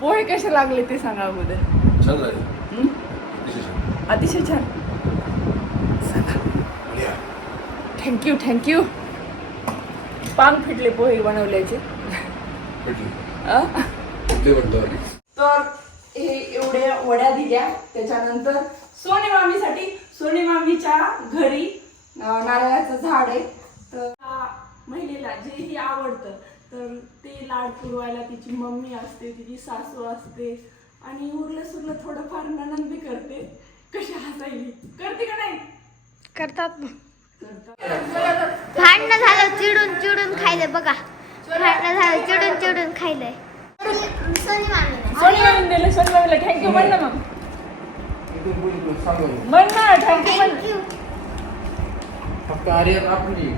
पोहे कसे लागले ते सांगा अगोदर. छान झाले. अतिशय छान. Thank you thank you. पांग फिटले पोहे बनवल्याचे. तर हे एवढ्या वड्या दिल्या. त्याच्यानंतर सोनी मामीच्या घरी नारळाचं झाड आहे. तर महिलेला जेही आवडतं तर ते लाड पुरवायला तिची मम्मी असते, तिची सासू असते आणि उरलं सुरलं थोडंफार नणंद बी करते. कशी हसायली करते का नाही? करतात. भांडणं झालं चिडून खायलंय बघा. भांडणं झालं चिडून खायलंय. सोनी मामी दिलं. सोनी मामीला थँक्यू म्हण ना. मग म्हण ना थँक्यू म्हण. फक्त आर्यन आपली.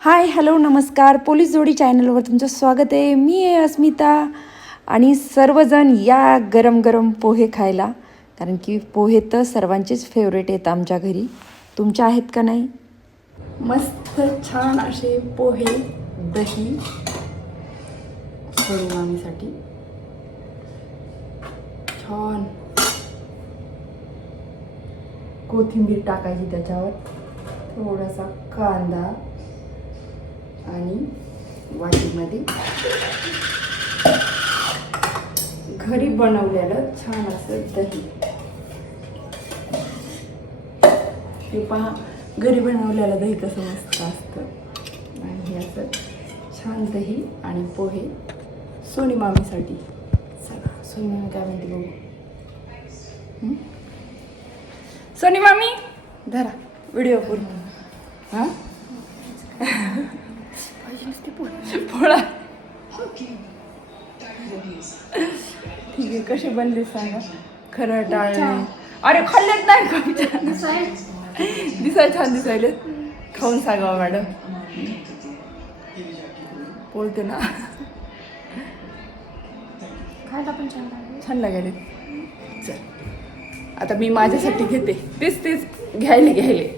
हाय हॅलो नमस्कार. पोलीस जोडी चॅनलवर तुमचं स्वागत आहे. मी आहे अस्मिता आणि सर्वजण या गरम गरम पोहे खायला. कारण की पोहे तर सर्वांचेच फेवरेट आहेत आमच्या घरी. तुमच्या आहेत का नाही? मस्त छान असे पोहे, दही सोनी मामीसाठी छान. कोथिंबीर टाकायची त्याच्यावर, थोडासा कांदा आणि वाटीमध्ये घरी बनवलेलं छान असं दही. हे पहा घरी बनवलेलं दही कसं मस्त असतं. आणि हे असं छान दही आणि पोहे सोनी मामीसाठी. चला सोनी मामी काय म्हणते बघू. सोनी मामी धरा व्हिडिओ पूर्ण. हां पोळा ठीक आहे. कशी बनली सांगा. खरं टाळले. अरे खाल्लेच नाही का? दिसायला छान दिसायले. खाऊन सांगा मॅडम. बोलते ना खायला पण छान लागले. चल आता मी माझ्यासाठी घेते. तेच घ्यायले.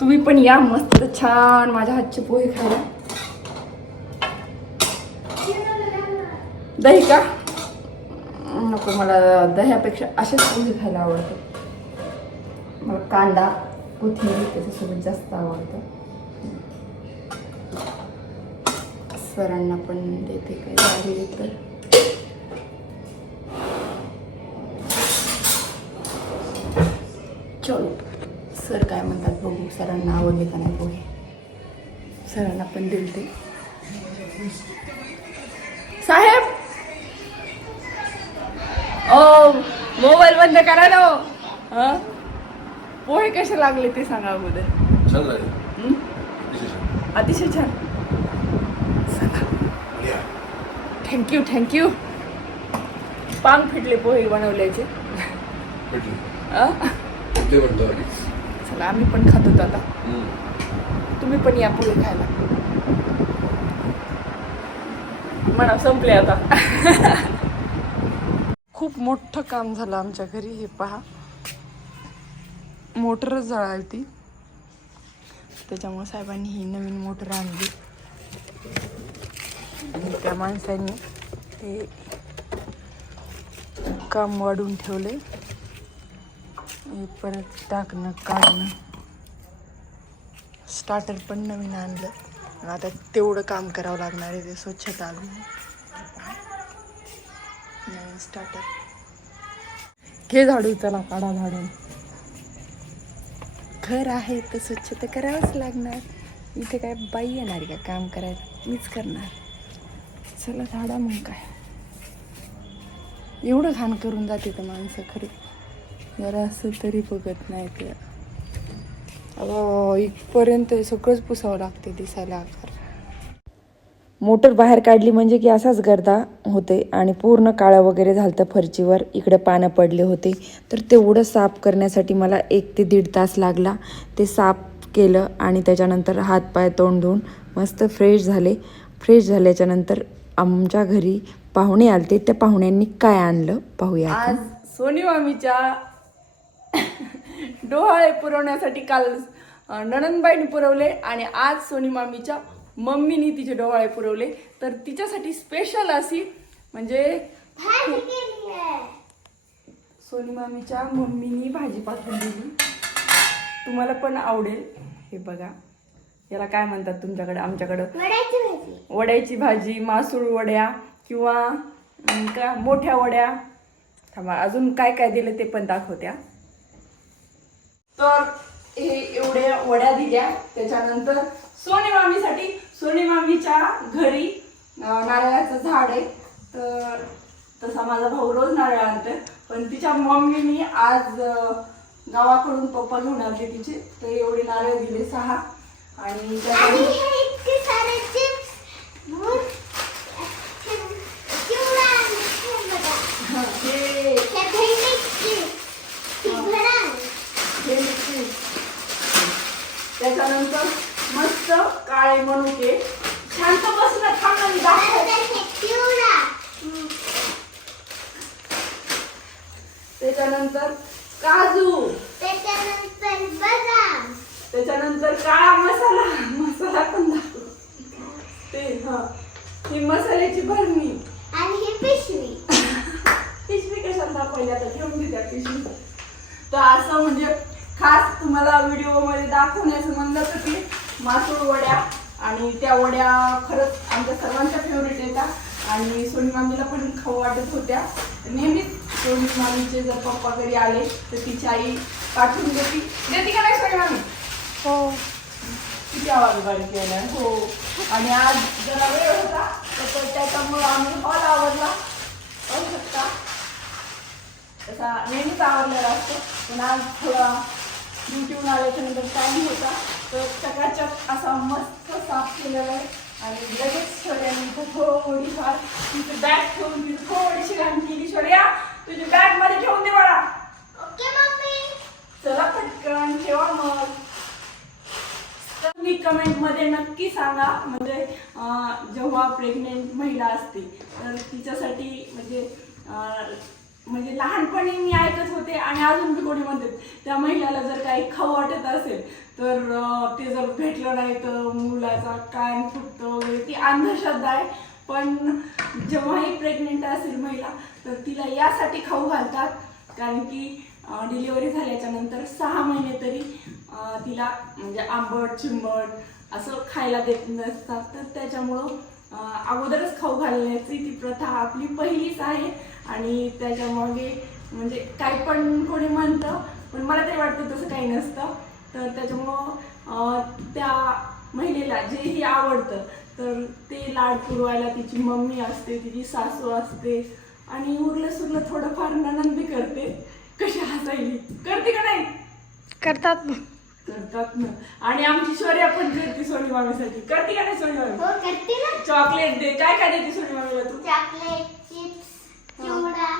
तुम्ही पण या मस्त छान माझ्या हातचे पोहे खायला. दही का नको मला. दह्यापेक्षा असेच पोहे खायला आवडतं. मला कांदा कोथिंबीर त्याच्यासोबत जास्त आवडतं. सरांना पण देते काही लागले तर. चलो सर काय म्हणतात बघू. सरांना आवडले का नाही पोहे. सरांना पण दिलते. साहेब ओ मोबाईल बंद करा ना. हां पोहे कसे लागले ते सांगा अगोदर. छान झाले. अतिशय छान. थँक्यू. पांग फिटले पोहे बनवल्याचे. चला आम्ही पण खातो आता. तुम्ही पण या पोहे खायला. म्हणा संपले आता. खूप मोठं काम झालं आमच्या घरी. हे पहा मोटरच जळाली ती. त्याच्यामुळे साहेबांनी ही नवीन मोटर आणली. आणि त्या माणसांनी हे काम वाढून ठेवले. हे परत टाकणं काढणं. स्टार्टर पण नवीन आणलं. आता तेवढं काम करावं लागणार आहे. ते स्वच्छता अजून नवीन स्टार्टर. घे झाडू. चला काढा झाडून. घर आहे तर स्वच्छता करावंच लागणार. इथे काय बाई येणार का काम करायला? मीच करणार. चला झाडा मग काय. एवढं घाण करून जाते तर माणसं खरी. जरा असं तरी बघत नाही ते. इथपर्यंत सगळंच पुसावं लागते दिसायला आकार. मोटर बाहेर काढली म्हणजे की असाच गर्दा होते आणि पूर्ण काळं वगैरे झालं फरचीवर. इकडे पानं पडले होते. तर तेवढं साफ करण्यासाठी मला 1 ते 1.5 तास लागला. ते साफ केलं आणि त्याच्यानंतर हातपाय तोंड धुवून मस्त फ्रेश झाले. फ्रेश झाल्याच्यानंतर आमच्या घरी पाहुणे आलते. त्या पाहुण्यांनी काय आणलं पाहूया. आज सोनी मामीच्या डोहाळे पुरवण्यासाठी काल नणंदबाईंनी पुरवले आणि आज सोनी मामीच्या मम्मीनी तिचे डोहाळे पुरवले. तर तिच्यासाठी स्पेशल अशी म्हणजे सोनी मामीच्या मम्मीनी भाजी पाठवून दिली. तुम्हाला पण आवडेल. हे बघा, याला काय म्हणतात तुमच्याकडे? आमच्याकडं वड्याची भाजी, मासूळ वड्या किंवा का मोठ्या वड्या. थांबा, अजून काय काय दिलं ते पण दाखवत्या. तर हे एवढ्या वड्या दिल्या. त्याच्यानंतर सोनी मामीसाठी, सोनी मामीच्या घरी नारळाचं झाड आहे. तर तसा माझा भाऊ रोज नारळ आणतो, पण तिच्या मम्मीनी आज गावाकडून पप्पा घेऊन आले तिचे. तर एवढे नारळ दिले 6. आणि त्याच्यानंतर मस्त काळे मनुके. शांत बस ना, थांब ना. त्याच्यानंतर काजू, त्याच्यानंतर बदाम, त्याच्यानंतर काळा मसाला. मसाला पण दाखव ते. ही मसाल्याची भरणी आणि ही पिशवी. पिशवी कशाला दाखवली? आता ठेवून दे त्या पिशवी. तर असं म्हणजे खास तुम्हाला व्हिडिओ मध्ये दाखवण्याचं म्हणलं तर ते मासूळ वड्या. आणि त्या वड्या खरंच आमच्या सर्वांच्या फेवरेट येतात. आणि सोनी मामीला पण खाऊ वाटत होत्या. नेहमीच सोनी मामीचे जर पप्पा घरी आले तर तिची आई पाठवून देते का नाही सोनी मामी? हो. किती आवाज बारीक केला. हो. आणि आज जरा वेळ होता तर त्याच्यामुळे आम्ही हॉल आवरला. पाहू शकता तसा नेहमीच आवरलेला असतो, पण आज थोडा ड्युटीहून आल्याच्या नंतर टाईम होता. तर चकाचक असा मस्त साफ केलेला आहे. आणि लगेच शौर्याने थोडीफार तिची बॅग ठेवून तिथे थोडीशी घाण केली. शौर्या, तुझी बॅग मध्ये ठेवून दे मला. Okay mummy. चला पटकन ठेवा. मग तर मी कमेंट मध्ये नक्की सांगा, म्हणजे जेव्हा प्रेग्नेंट महिला असते तर तिच्यासाठी म्हणजे लहानपणी मी ऐकत होते आणि अजून मी कोणी म्हणते त्या महिलाला जर काही खाऊ वाटत असेल तर ते जर भेटलं नाही तर मुलाचा कान फुटतो वगैरे. ती अंधश्रद्धा आहे. पण जेव्हाही प्रेग्नेंट असेल महिला तर तिला यासाठी खाऊ घालतात, कारण की डिलिव्हरी झाल्याच्या नंतर 6 महिने तरी तिला म्हणजे आंबट चिंबट असं खायला देत नसतात. तर त्याच्यामुळं अगोदरच खाऊ घालण्याची ती प्रथा आपली पहिलीच आहे. आणि त्याच्यामागे म्हणजे काही पण कोणी म्हणतं, पण मला तरी वाटतं तसं काही नसतं. तर त्याच्यामुळं त्या महिलेला जेही आवडतं तर ते लाड पुरवायला तिची मम्मी असते, तिची सासू असते आणि उरलं सुरलं थोडंफार नणंद बी करते. कशी हसायली करते का नाही? करतात ना. आणि आमची शौर्या पण करते सोनी मामीसाठी. करते का नाही सोनी मामी? हो करते ना. चॉकलेट दे. काय काय देते सोनी मामीला तू? चॉकलेट, चिप्स, चिवडा,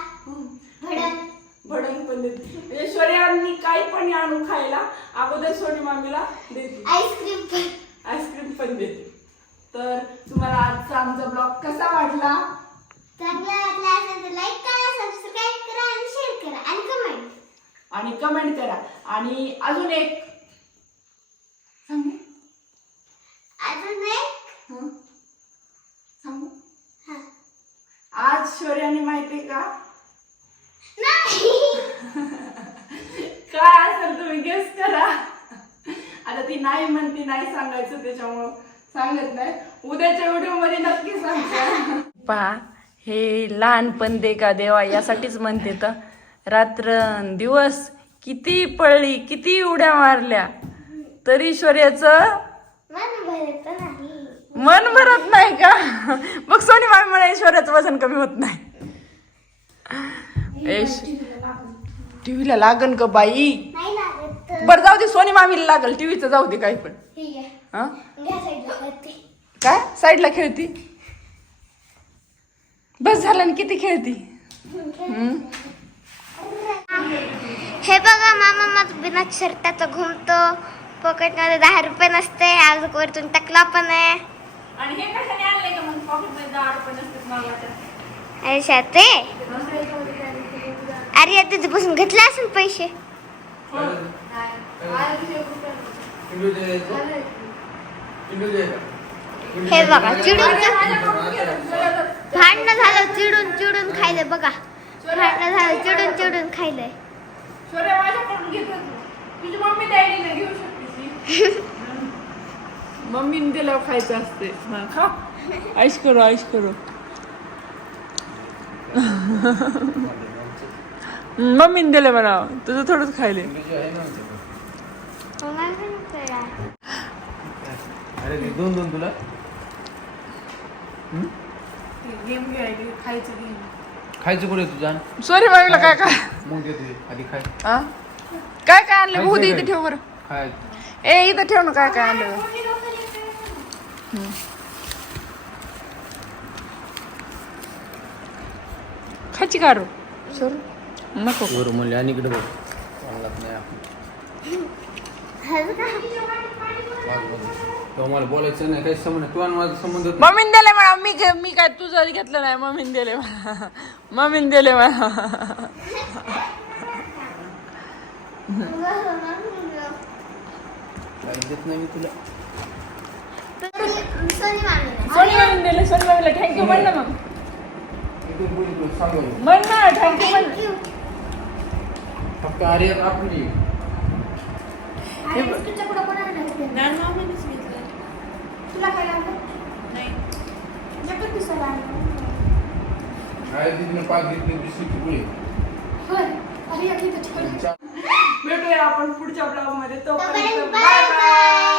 भडंग पण देते. म्हणजे शौर्यांनी काही पण आणून खायला अगोदर सोनी मामीला देते. आईस्क्रीम पण देते. तर तुम्हाला आजचा आमचा ब्लॉग कसा वाटला? चांगला वाटला असेल तर लाईक करा, सबस्क्राईब करा आणि शेअर करा आणि कमेंट करा. आणि अजून एक सांगू आज शौर्याने माहितीये का काय असेल तुम्ही गेस करा. आता ती नाही म्हणते नाही सांगायचं, त्याच्यामुळं सांगत नाही. उद्याच्या व्हिडिओ मध्ये नक्की सांगते. पहा, हे लहानपण दे का देवा यासाठीच म्हणते. तर रात्र दिवस किती पळली, किती उड्या मारल्या तरी शौर्याचं मन भरत नाही का? मग सोनी मामी म्हणा ऐश्वर्याचं वजन कमी होत नाही. टीव्हीला लागन का बाई? बरं जाऊ दे, सोनी मामीला लागल. टीव्हीचं जाऊ दे काही पण. काय साईडला खेळती? बस झालं ना, किती खेळती? हे बघा, मामा माझं बिना शर्टाचं घुमतो. पॉकेटमध्ये 10 रुपये नसते. आज वरतून टाकला पण आहे. आणि हे कशाने आणले का मग? पॉकेटमध्ये 10 रुपये नसतात मला वाटत. अरे शाते, अरे तिथपासून घेतले असेल पैसे. हे बघा चिडून भांडणं झालं चिडून चिडून खायले बघा भांडणं झालं चिडून चिडून खायले तुझी मम्मी द्यायली ना घेऊ शकते मम्मीने दिल्यावर खायचं असते हा खा ऐश करो ऐश करो मम्मीने दिले मला तुझं थोडंच खायले अरे दोन दोन तुला गेम खेळायची खायचं गेम खायचं कुठे तुझा सॉरी मम्मीला काय काय मग दे तुझे आधी खाय आ? काय काय आणलं भाऊ दे इथे ठेव बरं खाय ए इथं ठेव ना काय काय आणलं खायची का रो सर नको बरं म्हणले आणि इकडे बघ चांगलाच नाही तो मला बोलायचं नाही काही संबंध तू आणि माझा संबंध नाही. मम्मीने दिले मला मी काय तुझं घेतलं नाही मम्मीने दिले मला मम्मीने दिले मला काही देत नाही मी तुला सोनी मम्मीने दिले सोनी मम्मीला थँक्यू म्हण ना मग इकडे बोल इकडे सांगू म्हण ना थँक्यू म्हण फक्त आर्य आपली काय तिने पाच घेतली बिस्किट पुढे भेटूया आपण पुढच्या ब्लॉग मध्ये तोपर्यंत तोपर्यंत बाय बाय